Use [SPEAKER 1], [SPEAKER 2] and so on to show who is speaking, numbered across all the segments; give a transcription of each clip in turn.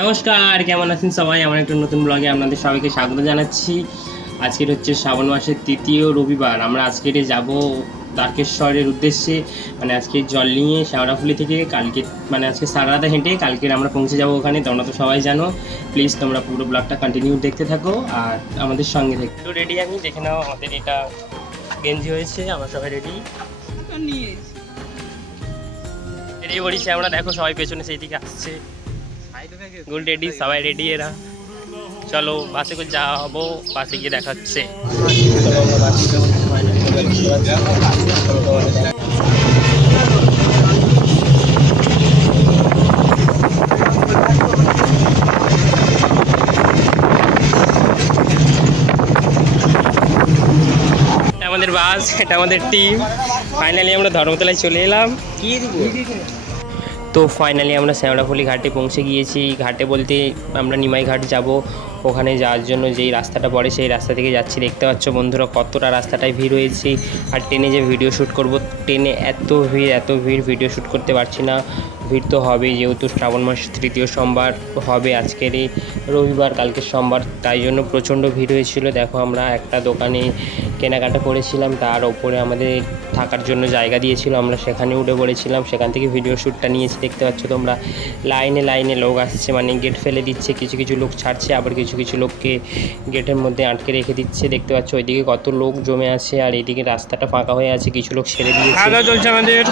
[SPEAKER 1] নমস্কার কেমন আছেন সবাই? আমার একটা নতুন ব্লগে আপনাদের সবাইকে স্বাগত জানাচ্ছি। আজকের হচ্ছে শ্রাবণ মাসের তৃতীয় রবিবার। আমরা আজকের যাব তারকেশ্বরের উদ্দেশ্যে। মানে আজকে জল নিয়ে শ্যাওড়াফুলি থেকে কালকে মানে আজকে সারা রাতে হেঁটে কালকের আমরা পৌঁছে যাব ওখানে। তোমরা তো সবাই জানো। প্লিজ তোমরা পুরো ব্লগটা কন্টিনিউ দেখতে থাকো আর আমাদের সঙ্গে থেকে। একটু রেডি আমি? দেখে নাও আমাদের এটা গেঞ্জি হয়েছে। আমরা সবাই রেডি রেডি করেছি আমরা। দেখো সবাই পেছনে সেই দিকে আসছে। গুড রেডি সবাই রেডি এরা। চলো বাসে করে হব বাসে গিয়ে দেখাচ্ছে। আমাদের বাস এটা আমাদের টিম ফাইনালি আমরা ধর্মতলায় চলে এলাম। কি তো ফাইনালি আমরা শ্যাওড়াফুলি ঘাটে পৌঁছে গিয়েছি। ঘাটে বলতে আমরা নিমাই ঘাট যাব। ওখানে যাওয়ার জন্য যেই রাস্তাটা পড়ে সেই রাস্তা থেকে যাচ্ছি। দেখতে পাচ্ছ বন্ধুরা কতটা রাস্তাটায় ভিড় হয়েছে আর ট্রেনে যে ভিডিও শ্যুট করব, ট্রেনে এত ভিড় এত ভিড় ভিডিও শ্যুট করতে পারছি না। ভিড় তো হবেই, যেহেতু শ্রাবণ মাসের তৃতীয় সোমবার হবে আজকেরই রবিবার কালকের সোমবার। তাই জন্য প্রচণ্ড ভিড় হয়েছিল। দেখো আমরা একটা দোকানে কেনাকাটা করেছিলাম। তার ওপরে আমাদের থাকার জন্য জায়গা দিয়েছিল, আমরা সেখানে উঠে পড়েছিলাম, সেখান থেকে ভিডিও শ্যুটটা নিয়েছি, দেখতে পাচ্ছ তোমরা। লাইনে লাইনে লোক আসছে মানে গেট ফেলে দিচ্ছে, কিছু কিছু লোক ছাড়ছে, আবার কিছু কিছু লোককে গেটের মধ্যে আটকে রেখে দিচ্ছে, দেখতে পাচ্ছ ওইদিকে কত লোক জমে আছে, আর এদিকে রাস্তাটা ফাঁকা হয়ে আছে, কিছু লোক ছেড়ে দিয়েছে।
[SPEAKER 2] চলছে আমাদের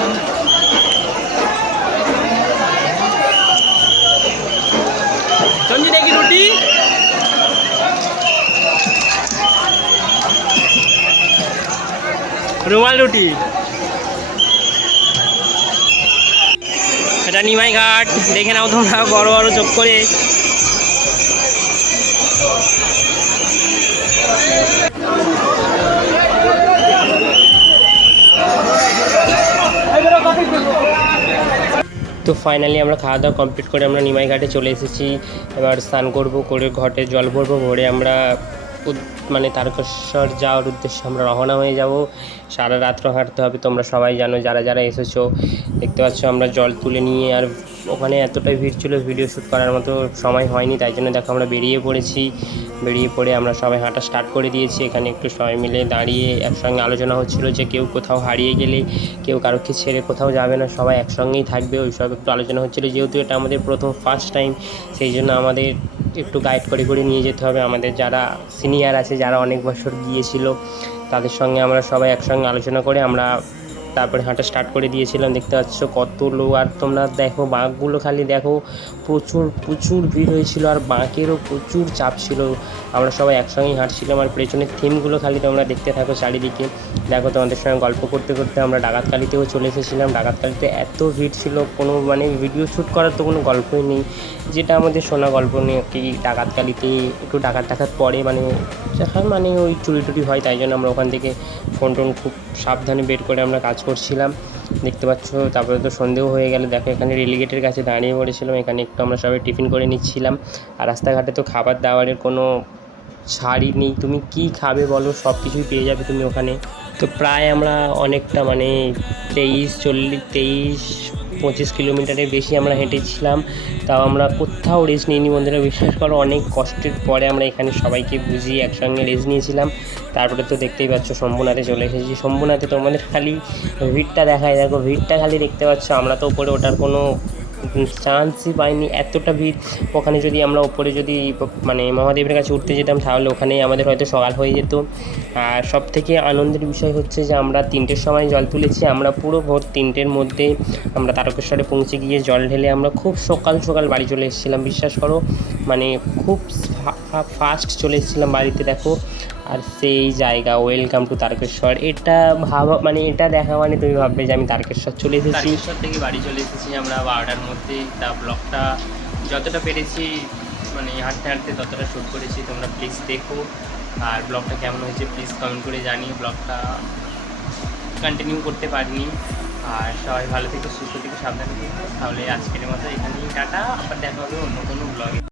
[SPEAKER 2] সঞ্জিত কি রুটি রুমাল রুটি। এটা নিমাই ঘাট। দেখে নাও তোমরা, বড় বড় চোখ করে।
[SPEAKER 1] তো ফাইনালি আমরা খাওয়া দাওয়া কমপ্লিট করে আমরা নিমাই ঘাটে চলে এসেছি। এবার স্নান করব, করে ঘটে জল ভরবো, ভরে আমরা মানে তারকেশ্বর যাওয়ার উদ্দেশ্যে আমরা রওনা হয়ে যাব। সারা রাত্র হাঁটতে হবে, তোমরা সবাই জানো, যারা যারা এসেছ, দেখতে পাচ্ছ আমরা জল তুলে নিয়ে, আর ওখানে এতটাই ভিড় ছিল ভিডিও শ্যুট করার মতো সময় হয়নি, তাই জন্য দেখো আমরা বেরিয়ে পড়েছি। বেরিয়ে পড়ে আমরা সবাই হাঁটা স্টার্ট করে দিয়েছি, এখানে একটু সবাই মিলে দাঁড়িয়ে একসঙ্গে আলোচনা হচ্ছিল যে কেউ কোথাও হারিয়ে গেলে, কেউ কারোকে ছেড়ে কোথাও যাবে না, সবাই একসঙ্গেই থাকবে, ওই সব একটু আলোচনা হচ্ছিল, যেহেতু এটা আমাদের প্রথম ফার্স্ট টাইম সেই জন্য আমাদের একটু গাইড করে করে নিয়ে যেতে হবে। আমাদের যারা সিনিয়র আছে, যারা অনেক বছর গিয়েছিল, তাদের সঙ্গে আমরা সবাই একসঙ্গে আলোচনা করে আমরা তারপরে হাঁটা স্টার্ট করে দিয়েছিলাম, দেখতে পাচ্ছ কত লোক। আর তোমরা দেখো বাঁকগুলো খালি দেখো, প্রচুর প্রচুর ভিড় হয়েছিল আর বাঁকেরও প্রচুর চাপ ছিল। আমরা সবাই একসঙ্গেই হাঁটছিলাম আর পেছনের থিমগুলো খালি তোমরা দেখতে থাকো চারিদিকে। দেখো, তোমাদের সঙ্গে গল্প করতে করতে আমরা ডাকাতকালিতেও চলে এসেছিলাম। ডাকাতকালিতে এত ভিড় ছিল, কোনো মানে ভিডিও শ্যুট করার তো কোনো গল্পই নেই। যেটা আমাদের শোনা গল্প নিয়ে কি ডাকাতকালিতে একটু ডাকাত টাকাত পড়ে মানে যখন মানে ওই চুরি টুরি হয়, তাই জন্য আমরা ওখান থেকে ফোন টোন খুব সাবধানে বের করে আমরা কাজ করছিলাম। দেখতে পাচ্ছ, তারপরে তো সন্ধেও হয়ে গেল। দেখো, এখানে রেলিগেটের কাছে দাঁড়িয়ে পড়েছিলাম। এখানে একটু আমরা সবাই টিফিন করে নিচ্ছিলাম। আর রাস্তাঘাটে তো খাবার দাবারের কোনো ছাড়ই নেই। তুমি কি খাবে বলো? সব কিছুই পেয়ে যাবে তুমি ওখানে। তো প্রায় আমরা অনেকটা মানে তেইশ, চল্লিশ, তেইশ পঁচিশ কিলোমিটারের বেশি আমরা হেঁটেছিলাম, তাও আমরা কোথাও রেস্ট নিইনি বন্ধুরা। বিশ্বাস করো, অনেক কষ্টের পরে আমরা এখানে সবাইকে বুঝিয়ে একসঙ্গে রেস্ট নিয়েছিলাম। তারপরে তো দেখতেই পাচ্ছ, শম্ভুনাথে চলে এসেছি। শম্ভুনাথে তোমাদের খালি ভিড়টা দেখায়। দেখো, ভিড়টা খালি দেখতে পাচ্ছ, আমরা তো উপরে ওটার কোনো চান্সই পাইনি এতটা ভিড় ওখানে যদি আমরা ওপরে যদি মানে মহাদেবের কাছে উঠতে যেতাম, তাহলে ওখানেই আমাদের হয়তো সকাল হয়ে যেত। আর সব থেকে আনন্দের বিষয় হচ্ছে যে, আমরা তিনটের সময় জল তুলেছি, আমরা পুরো ভোর তিনটের মধ্যে আমরা তারকেশ্বরে পৌঁছে গিয়ে জল ঢেলে আমরা খুব সকাল সকাল বাড়ি চলে এসেছিলাম। বিশ্বাস করো মানে খুব ফাস্ট চলে এসেছিলাম বাড়িতে, দেখো। আর সেই জায়গা ওয়েলকাম টু তারকেশ্বর। এটা ভাবা মানে এটা দেখা মানে তুমি ভাববে যে আমি তারকেশ্বর চলে এসেছি। তারকেশ্বর থেকে বাড়ি চলে এসেছি আমরা বারোটার মধ্যে। তা ব্লগটা যতটা পেরেছি মানে হাঁটতে হাঁটতে ততটা শ্যুট করেছি, তোমরা প্লিজ দেখো। আর ব্লগটা কেমন হয়েছে প্লিজ কমেন্ট করে জানিও। ব্লগটা কন্টিনিউ করতে পারিনি। আর সবাই ভালো থেকে, সুস্থ থেকে, সাবধানে থেকো। তাহলে আজকের মতো এখানেই, টাটা। আবার দেখা হবে অন্য কোনো ব্লগে